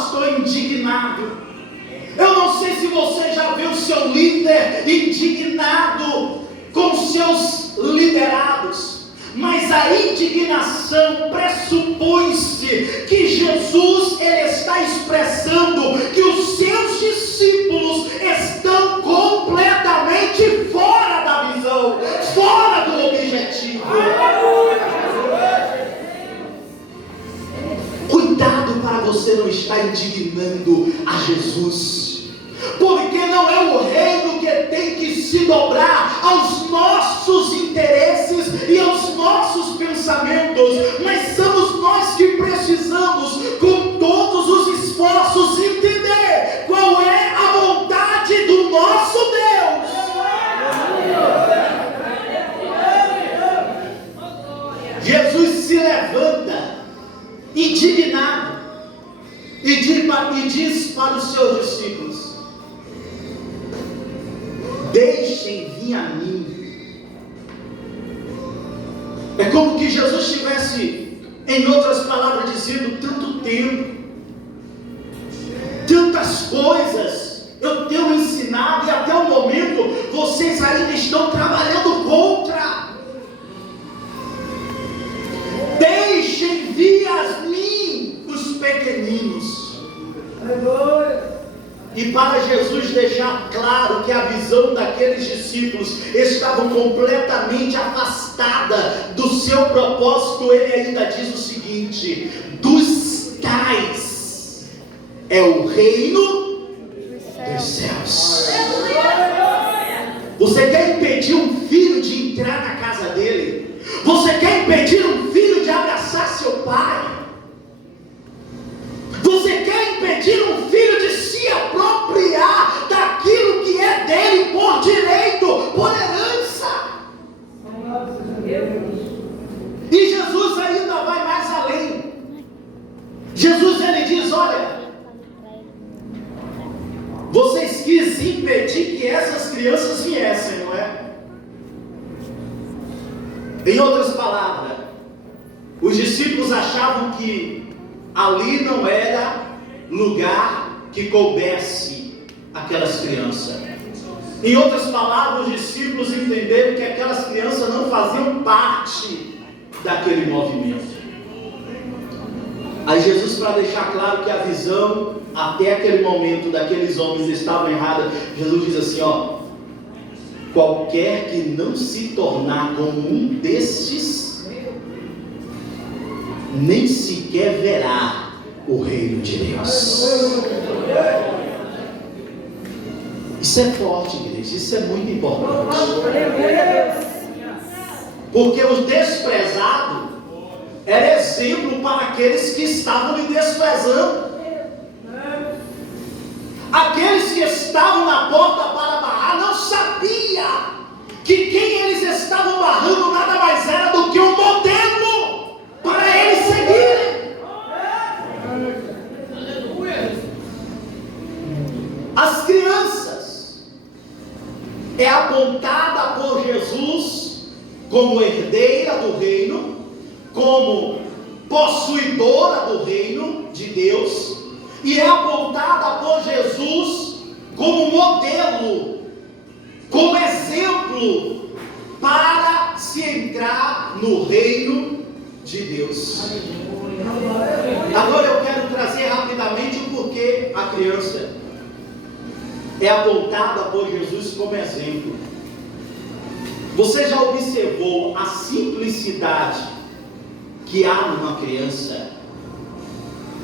pastor indignado. Eu não sei se você já viu o seu líder indignado com seus liderados, mas a indignação pressupõe-se que Jesus ele está expressando que os seus discípulos estão completamente fora da visão, fora do objetivo. Cuidado para você não estar indignando a Jesus, porque não é o reino que tem que se dobrar aos nossos interesses e aos nossos pensamentos, mas somos nós que precisamos, com todos os esforços, entender qual é a vontade do nosso Deus. Jesus se levanta indignado e diz para os seus discípulos: deixem vir a mim. É como que Jesus estivesse, em outras palavras, dizendo: tanto tempo, tantas coisas eu tenho ensinado e até o momento vocês ainda estão trabalhando contra. Deixem vir a mim os pequeninos. E para Jesus deixar claro que a visão daqueles discípulos estava completamente afastada do seu propósito, ele ainda diz o seguinte: dos tais é o reino dos céus. Você quer impedir um filho de entrar na casa dele? Você quer impedir um filho de abraçar seu pai? Você quer impedir um filho de se apropriar daquilo que é dele por direito, por herança? E Jesus ainda vai mais além. Jesus ele diz: olha, vocês quis impedir que essas crianças viessem, não é? Em outras palavras, os discípulos achavam que ali não era lugar que coubesse aquelas crianças. Em outras palavras, os discípulos entenderam que aquelas crianças não faziam parte daquele movimento. Aí Jesus, para deixar claro que a visão até aquele momento daqueles homens estava errada, Jesus diz assim: ó, qualquer que não se tornar como um destes, nem sequer verá o reino de Deus. Isso é forte, igreja, isso é muito importante. Porque o desprezado era exemplo para aqueles que estavam lhe desprezando. Aqueles que estavam na porta para barrar não sabia que quem eles estavam barrando nada mais era do que um modelo para eles seguirem. As crianças é apontada por Jesus como herdeira do reino, como possuidora do reino de Deus, e é apontada por Jesus como modelo, como exemplo para se entrar no reino de Deus. Agora eu quero trazer rapidamente o porquê a criança é apontada por Jesus como exemplo. Você já observou a simplicidade que há numa criança?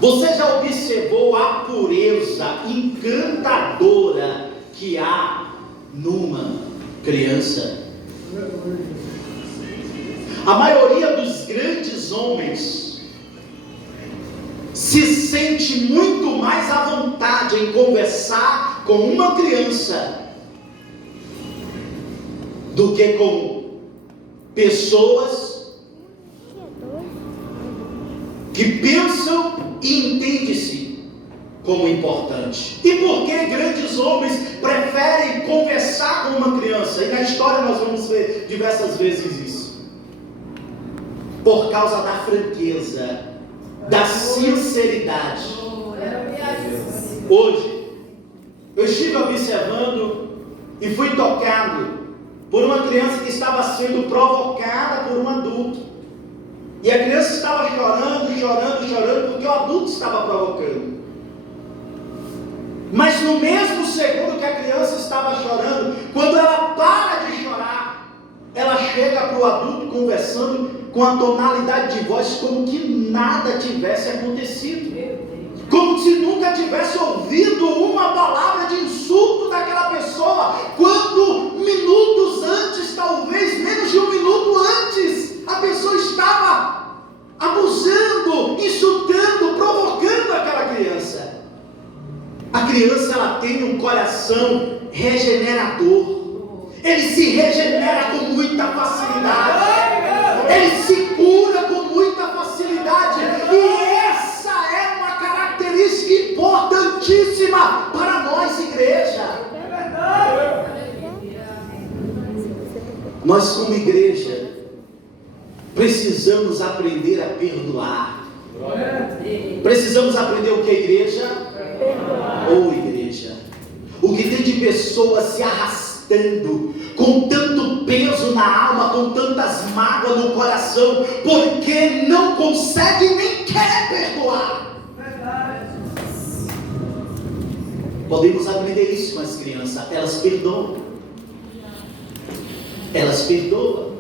Você já observou a pureza encantadora que há numa criança? A maioria dos grandes homens se sente muito mais à vontade em conversar com uma criança do que com pessoas que pensam e entendem-se como importante. E por que grandes homens preferem conversar com uma criança? E na história nós vamos ver diversas vezes isso. Por causa da franqueza, da sinceridade. Hoje, eu estive observando e fui tocado por uma criança que estava sendo provocada por um adulto. E a criança estava chorando, porque o adulto estava provocando. Mas no mesmo segundo que a criança estava chorando, quando ela para de chorar, ela chega para o adulto conversando com a tonalidade de voz como que nada tivesse acontecido. Como se nunca tivesse ouvido uma palavra de insulto daquela pessoa, quando minutos antes, talvez menos de um minuto antes, a pessoa estava abusando, insultando, provocando aquela criança. A criança, ela tem um coração regenerador. Ele se regenera com muita facilidade. Ele se cura com muita facilidade. E essa é uma característica importantíssima para nós, igreja. Nós, como igreja, precisamos aprender a perdoar. Precisamos aprender o que, igreja? Ou igreja, o que tem de pessoas se arrastando, com tanto peso na alma, com tantas mágoas no coração, porque não consegue nem quer perdoar. Podemos aprender isso com as crianças, elas perdoam. Elas perdoam.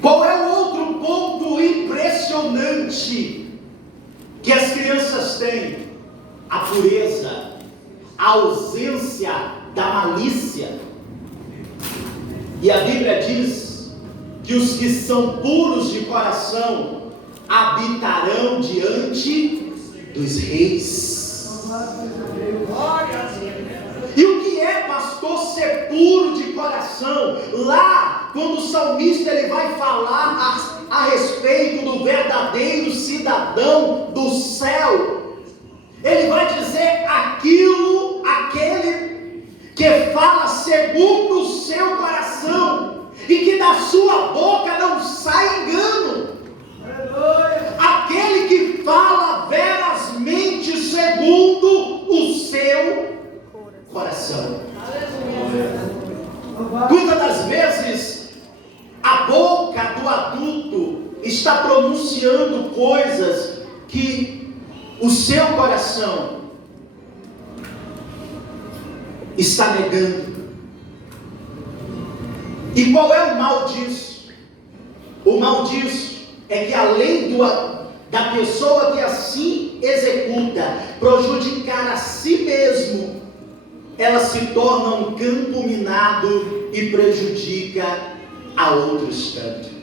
Qual é o outro ponto impressionante que as crianças têm? A pureza, a ausência da malícia. E a Bíblia diz que os que são puros de coração habitarão diante dos reis. E o que é, pastor, ser puro de coração? Lá, quando o salmista ele vai falar a respeito do verdadeiro cidadão do céu, ele vai dizer aquele que fala segundo o seu coração e que da sua boca não sai engano. Aquele que fala verazmente segundo o seu coração. Muitas das vezes a boca do adulto está pronunciando coisas que o seu coração está negando. E qual é o mal disso? O mal disso é que além da pessoa que assim executa prejudicar a si mesmo, ela se torna um campo minado e prejudica a outros tanto.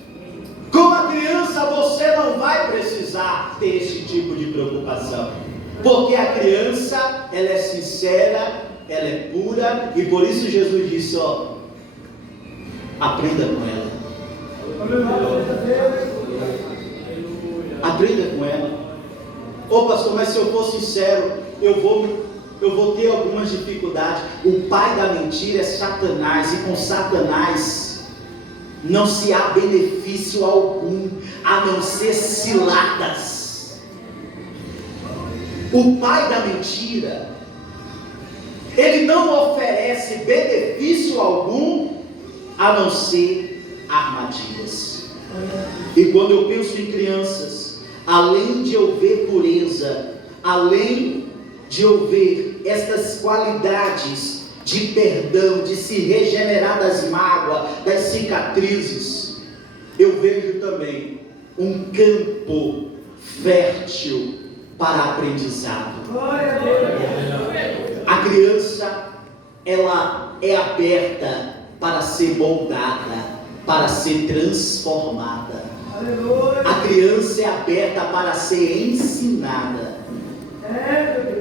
Como a criança, você não vai precisar ter esse tipo de preocupação, porque a criança, ela é sincera, ela é pura, e por isso Jesus disse, aprenda com ela. Aprenda com ela. Pastor, mas se eu for sincero, eu vou ter algumas dificuldades. O pai da mentira é Satanás, e com Satanás não se há benefício algum, a não ser ciladas. O pai da mentira, ele não oferece benefício algum, a não ser armadilhas. E quando eu penso em crianças, além de eu ver pureza, além de eu ver estas qualidades de perdão, de se regenerar das mágoas, das cicatrizes, eu vejo também um campo fértil para aprendizado. A criança, ela é aberta para ser moldada, para ser transformada. A criança é aberta para ser ensinada.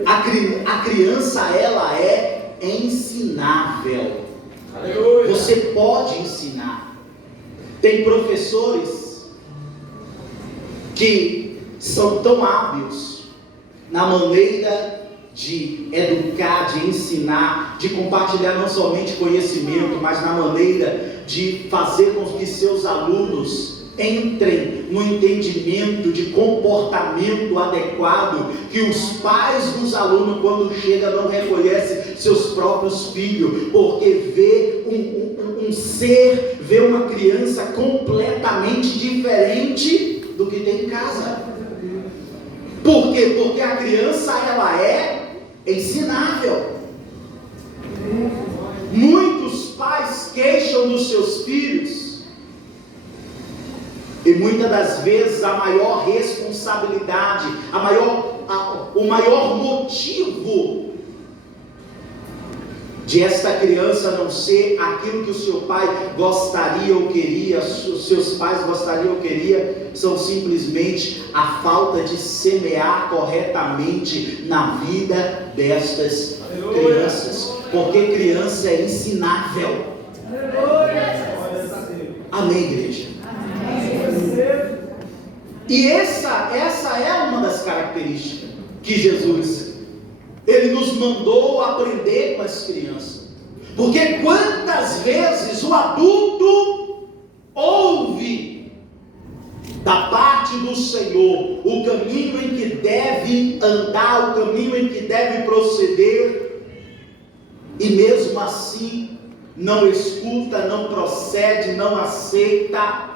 A criança, ela é ensinável. Você pode ensinar. Tem professores que são tão hábeis na maneira de educar, de ensinar, de compartilhar não somente conhecimento, mas na maneira de fazer com que seus alunos entrem no entendimento de comportamento adequado, que os pais dos alunos, quando chegam, não reconhecem seus próprios filhos, porque vê um ser, vê uma criança completamente diferente do que tem em casa. Por quê? Porque a criança, ela é ensinável. Muitos pais queixam dos seus filhos, e muitas das vezes a maior responsabilidade, o maior motivo de esta criança não ser aquilo que o seu pai gostaria ou queria, os seus pais gostariam ou queria, são simplesmente a falta de semear corretamente na vida destas crianças, porque criança é ensinável. Amém, igreja? E essa é uma das características que Jesus, Ele nos mandou aprender com as crianças. Porque quantas vezes o adulto ouve da parte do Senhor o caminho em que deve andar, o caminho em que deve proceder, e mesmo assim não escuta, não procede, não aceita.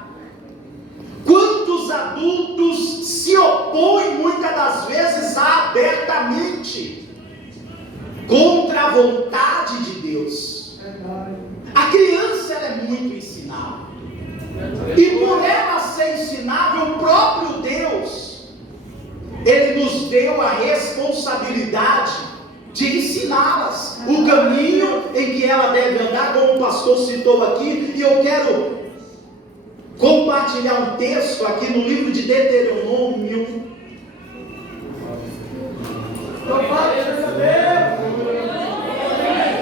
Quantos adultos se opõem muitas das vezes abertamente contra a vontade de Deus? A criança, ela é muito ensinável, e por ela ser ensinável, o próprio Deus, Ele nos deu a responsabilidade de ensiná-las o caminho em que ela deve andar, como o pastor citou aqui. E eu quero compartilhar um texto aqui no livro de Deuteronômio,